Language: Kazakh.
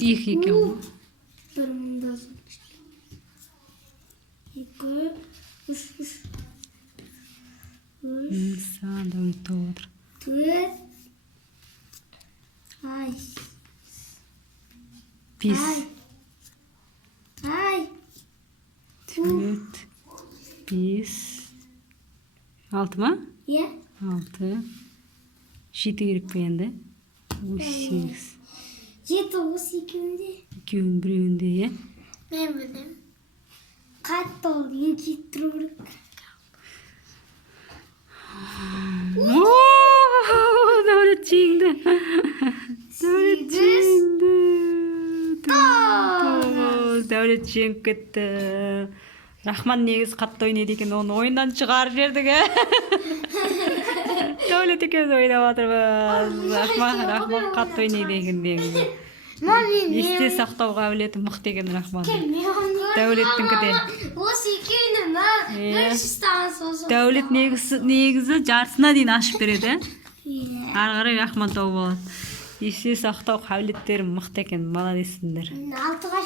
Екі екен ғой. Бір мында екі, үш. Саған да ұмытып отыр. Төрт. Ай. Бес. Ай. Төрт. Бес. Алты ма? Иә. Алты. Жеті керек пе енді? Сегіз. Жеті осы екеуінде. Екеуінің біреуінде, иә? Мен білем. Қатты ол екі тұру керек. Дәулет жеңді. Дәулет жеңді. Дәулет жеңіп кетті. Рахман негізі қатты ойнайды екен, оны ойындан шығарып жібердік. Дәулет екеуміз ойнап жатырмыз. Рахман қатты ойнайды екен негізі. Есте сақтау қабілеті мықты екен Рахман. Дәулеттіңкі де. Осы екеуінің бірінші станция. Дәулет негізі жартысына дейін ашып береді. Ары қарай Рахман тауып алады. Есте сақтау қабілеттері мықты екен, молодецсіңдер. 6-ға